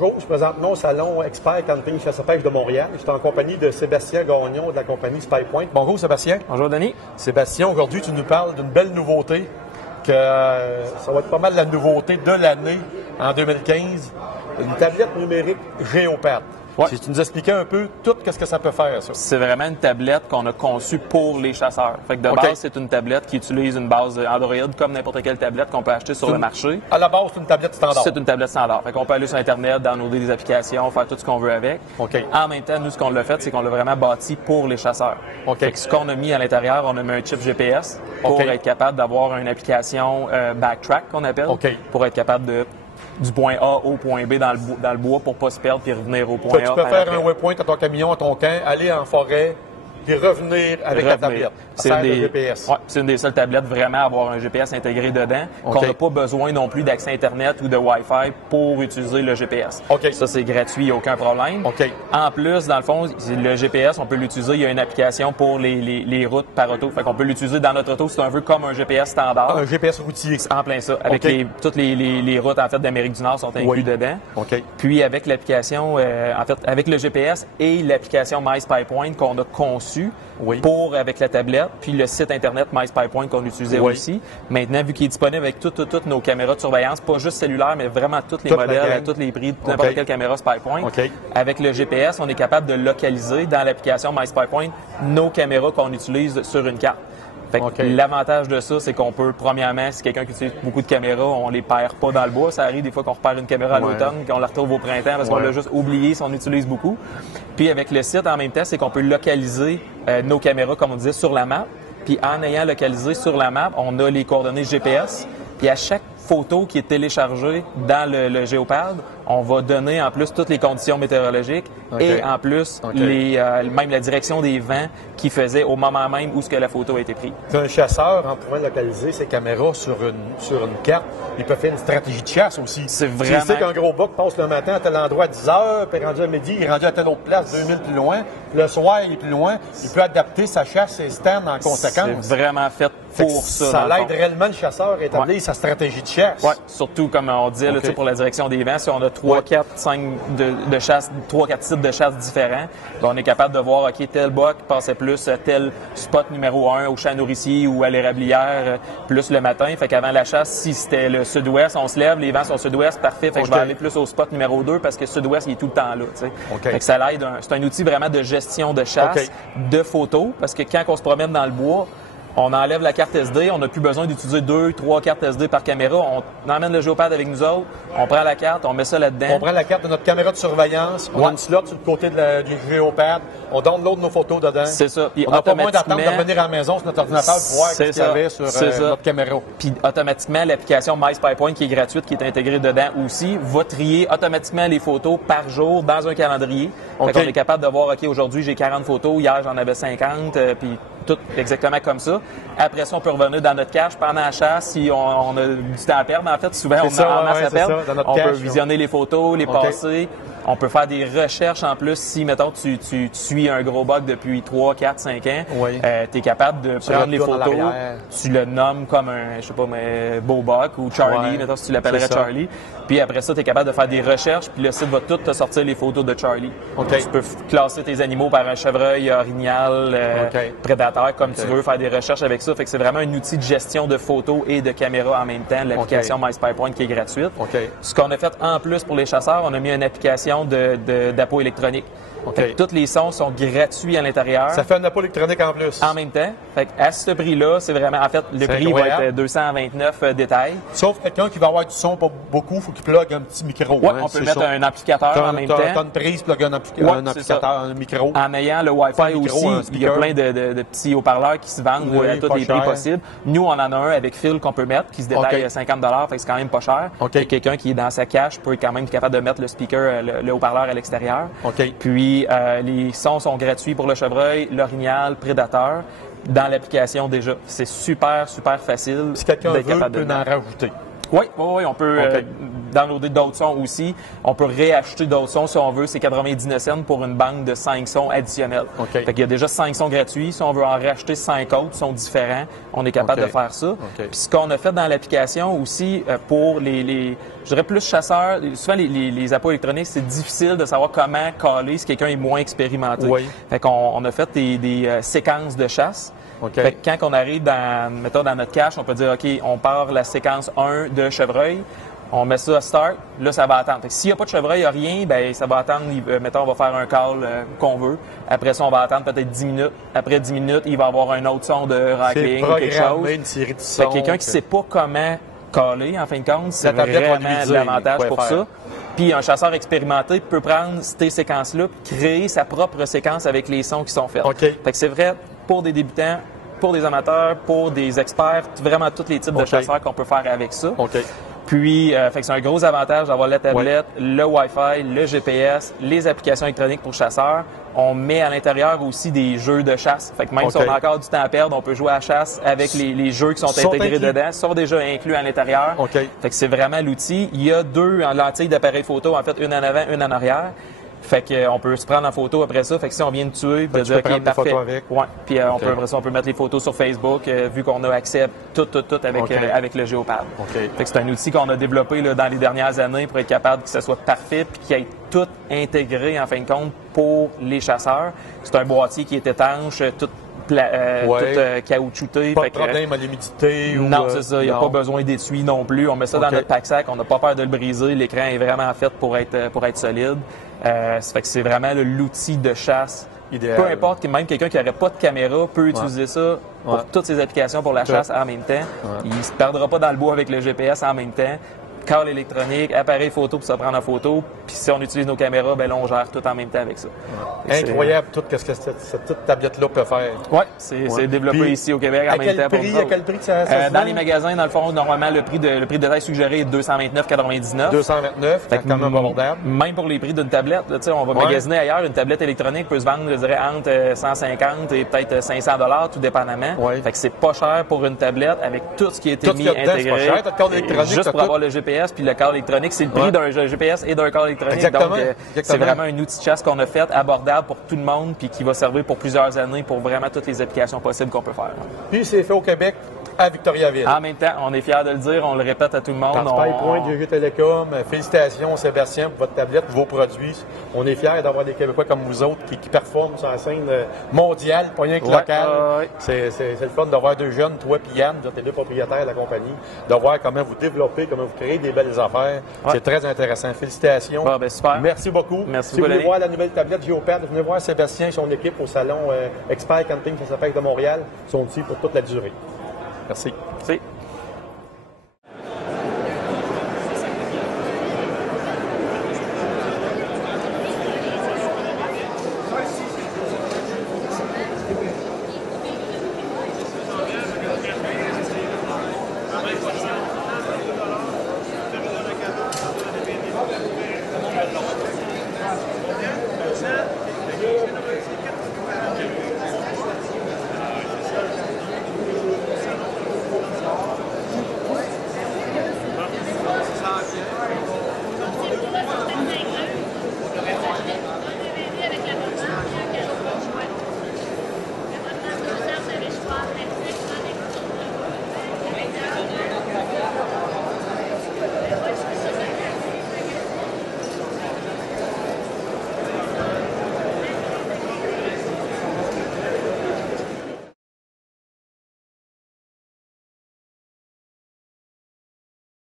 bonjour. Je suis présentement au salon Expert Camping Chasse à pêche de Montréal. Je suis en compagnie de Sébastien Gagnon de la compagnie SpyPoint. Bonjour Sébastien. Bonjour Denis. Sébastien, aujourd'hui tu nous parles d'une belle nouveauté, que ça va être pas mal la nouveauté de l'année en 2015, une tablette numérique Géopad. Ouais. Si tu nous expliquais un peu tout ce que ça peut faire, ça. C'est vraiment une tablette qu'on a conçue pour les chasseurs. Fait que de base, c'est une tablette qui utilise une base Android comme n'importe quelle tablette qu'on peut acheter sur le marché. À la base, c'est une tablette standard. C'est une tablette standard. Fait qu'on peut aller sur Internet, downloader des applications, faire tout ce qu'on veut avec. En même temps, nous, ce qu'on l'a fait, c'est qu'on l'a vraiment bâti pour les chasseurs. Fait que ce qu'on a mis à l'intérieur, on a mis un chip GPS pour être capable d'avoir une application backtrack qu'on appelle, pour être capable de du point A au point B dans le bois pour ne pas se perdre puis revenir au point A. Tu peux faire un waypoint à ton camion, à ton camp, aller en forêt puis revenir avec la tablette. C'est une des seules tablettes vraiment à avoir un GPS intégré dedans, qu'on n'a pas besoin non plus d'accès Internet ou de Wi-Fi pour utiliser le GPS. Ça, c'est gratuit, il n'y a aucun problème. En plus, dans le fond, le GPS, on peut l'utiliser, il y a une application pour les routes par auto. Fait qu'on peut l'utiliser dans notre auto, c'est un peu comme un GPS standard. Un GPS routier. En plein ça. Avec toutes les routes en fait d'Amérique du Nord sont incluses dedans. Puis avec l'application, en fait, avec le GPS et l'application MySpyPoint qu'on a conçue pour avec la tablette, puis le site internet MySpyPoint qu'on utilisait aussi. Maintenant, vu qu'il est disponible avec toutes nos caméras de surveillance, pas juste cellulaire, mais vraiment tous les modèles, tous les prix, n'importe quelle caméra SpyPoint. Avec le GPS, on est capable de localiser dans l'application MySpyPoint nos caméras qu'on utilise sur une carte. L'avantage de ça, c'est qu'on peut, premièrement, si quelqu'un qui utilise beaucoup de caméras, on les perd pas dans le bois. Ça arrive des fois qu'on repère une caméra à l'automne, qu'on la retrouve au printemps parce qu'on l'a juste oublié si on utilise beaucoup. Puis avec le site, en même temps, c'est qu'on peut localiser nos caméras, comme on disait, sur la map. Puis en ayant localisé sur la map, on a les coordonnées GPS. Puis à chaque photo qui est téléchargée dans le Géopad, on va donner en plus toutes les conditions météorologiques et en plus même la direction des vents qu'il faisait au moment même où la photo a été prise. Un chasseur, en pouvant localiser ses caméras sur une carte, il peut faire une stratégie de chasse aussi. C'est vraiment... Il sait qu'un gros buck passe le matin à tel endroit à 10 heures, puis rendu à midi, il est rendu à telle autre place, 2000 plus loin. Le soir, il est plus loin. Il peut adapter sa chasse, ses stands en conséquence. C'est vraiment fait pour ça. Ça l'aide réellement le chasseur à établir sa stratégie de chasse. Surtout, comme on disait, là, pour la direction des vents, si on a 3, 4, 5 de chasse, 3, 4 types de chasse différents, on est capable de voir, OK, tel buck passait plus à tel spot numéro 1 au champ nourricier ou à l'érablière plus le matin. Fait qu'avant la chasse, si c'était le sud-ouest, on se lève, les vents sont sud-ouest, parfait. Fait que je vais aller plus au spot numéro 2 parce que sud-ouest, il est tout le temps là. Fait que ça l'aide. C'est un outil vraiment de gestion de chasse, de photos, parce que quand on se promène dans le bois, on enlève la carte SD, on n'a plus besoin d'utiliser 2, 3 cartes SD par caméra. On emmène le Géopad avec nous autres, on prend la carte, on met ça là-dedans. On prend la carte de notre caméra de surveillance, on a une slot sur le côté du Géopad, on download nos photos dedans. C'est ça. Puis on n'a pas besoin d'attendre de revenir à la maison sur notre ordinateur pour voir ce qu'il y avait sur notre caméra. Puis automatiquement, l'application MySpyPoint qui est gratuite, qui est intégrée dedans aussi, va trier automatiquement les photos par jour dans un calendrier. Fait qu'on est capable de voir, OK, aujourd'hui j'ai 40 photos, hier j'en avais 50, puis tout exactement comme ça. Après ça, on peut revenir dans notre cache pendant la chasse. Si on a du temps à perdre, en fait, souvent on a en masse à perdre. On peut visionner les photos, les passer. On peut faire des recherches en plus. Si, mettons, tu suis un gros bug depuis 3, 4, 5 ans, tu es capable de prendre les photos. Tu le nommes comme un, je sais pas, mais beau buck ou Charlie, mettons, si tu l'appellerais Charlie. Puis après ça, tu es capable de faire des recherches. Puis le site va tout te sortir les photos de Charlie. Tu peux classer tes animaux par un chevreuil, orignal, prédateur, comme tu veux, faire des recherches avec ça. Fait que c'est vraiment un outil de gestion de photos et de caméras en même temps, l'application MySpyPoint qui est gratuite. Ce qu'on a fait en plus pour les chasseurs, on a mis une application d'appôt électronique. Tous les sons sont gratuits à l'intérieur. Ça fait un appôt électronique en plus. En même temps. Fait à ce prix-là, c'est vraiment... En fait, le prix va être 229 détails. Sauf quelqu'un qui va avoir du son pas beaucoup, il faut qu'il plug un petit micro. On peut mettre un amplificateur en même temps. T'as une prise, plug un amplificateur, un micro. En ayant le Wi-Fi aussi, il y a plein de petits haut-parleurs qui se vendent à tous les prix possibles. Nous, on en a un avec fil qu'on peut mettre, qui se détaille à 50 $, fait que c'est quand même pas cher. Quelqu'un qui est dans sa cache peut quand même être capable de mettre le speaker, le haut-parleur à l'extérieur. Puis, les sons sont gratuits pour le chevreuil, l'orignal, prédateur. Dans l'application déjà. C'est super, super facile. Si quelqu'un veut, peut en rajouter. Oui, on peut downloader d'autres sons aussi. On peut réacheter d'autres sons si on veut. C'est 99 cents pour une banque de 5 sons additionnels. Fait qu'il y a déjà 5 sons gratuits. Si on veut en racheter 5 autres, sons différents, on est capable de faire ça. Puis ce qu'on a fait dans l'application aussi pour je dirais plus chasseurs, souvent les appâts électroniques, c'est difficile de savoir comment caler si quelqu'un est moins expérimenté. Fait qu'on a fait des séquences de chasse. Fait que quand on arrive mettons dans notre cache, on peut dire, OK, on part la séquence 1 de chevreuil, on met ça à start, là, ça va attendre. S'il n'y a pas de chevreuil, il n'y a rien, ben ça va attendre, mettons, on va faire un call qu'on veut. Après ça, on va attendre peut-être 10 minutes. Après 10 minutes, il va y avoir un autre son de racling ou quelque chose. Une série de sons. Fait que quelqu'un qui ne sait pas comment caler, en fin de compte, c'est vraiment l'avantage pour ça. Puis un chasseur expérimenté peut prendre ces séquences-là et créer sa propre séquence avec les sons qui sont faits. Fait que c'est vrai pour des débutants, pour des amateurs, pour des experts, vraiment tous les types de chasseurs qu'on peut faire avec ça. Puis, fait que c'est un gros avantage d'avoir la tablette, le Wi-Fi, le GPS, les applications électroniques pour chasseurs. On met à l'intérieur aussi des jeux de chasse. Fait que même si on a encore du temps à perdre, on peut jouer à la chasse avec les jeux qui sont intégrés dedans. Ils sont déjà inclus à l'intérieur. Fait que c'est vraiment l'outil. Il y a 2 lentilles d'appareil photo, en fait, une en avant, une en arrière. Fait qu'on peut se prendre en photo après ça. Fait que si on vient de tuer, on peut dire OK, parfait. Puis on peut mettre les photos sur Facebook, vu qu'on a accès à tout avec le Géopad. Fait que c'est un outil qu'on a développé là, dans les dernières années pour être capable que ça soit parfait puis qu'il y ait tout intégré en fin de compte pour les chasseurs. C'est un boîtier qui est étanche, tout caoutchouté. Pas de problème à l'humidité? Non, c'est ça. Il n'y a pas besoin d'essuie non plus. On met ça dans notre pack-sac. On n'a pas peur de le briser. L'écran est vraiment fait pour être solide. Ça fait que c'est vraiment l'outil de chasse idéal. Peu importe, même quelqu'un qui n'aurait pas de caméra peut utiliser ça pour toutes ses applications pour la chasse en même temps. Il ne se perdra pas dans le bois avec le GPS en même temps. Câble électronique, appareil photo pour se prendre en photo. Puis si on utilise nos caméras, ben là, on gère tout en même temps avec ça. Incroyable tout ce que cette tablette-là peut faire. Oui, c'est développé ici au Québec en même temps. À quel prix ça dans les magasins, dans le fond, normalement, le prix de détail suggéré est 229,99. 229, c'est quand même abordable. Même pour les prix d'une tablette, là, on va magasiner ailleurs. Une tablette électronique peut se vendre, je dirais, entre 150 et peut-être 500 $, tout dépendamment. Fait que c'est pas cher pour une tablette avec tout ce qui a été mis intégré. Juste pour avoir le GPS puis le câble électronique, c'est le prix d'un GPS et d'un câble électronique. Exactement. Donc, c'est vraiment un outil de chasse qu'on a fait, abordable pour tout le monde, puis qui va servir pour plusieurs années pour vraiment toutes les applications possibles qu'on peut faire. Puis c'est fait au Québec, à Victoriaville. En même temps, on est fiers de le dire, on le répète à tout le monde. Point GG Télécom, félicitations Sébastien pour votre tablette, vos produits. On est fiers d'avoir des Québécois comme vous autres qui performent sur la scène mondiale, pas rien que locale. C'est le fun d'avoir 2 jeunes, toi et Yann, vous êtes les 2 propriétaires de la compagnie, de voir comment vous développez, comment vous créez des belles affaires. C'est très intéressant. Félicitations. Super. Merci beaucoup. Merci si vous voulez voir la nouvelle tablette Géopad, venez voir Sébastien et son équipe au salon Expert Camping, ça s'appelle de Montréal. Ils sont ici pour toute la durée. Merci.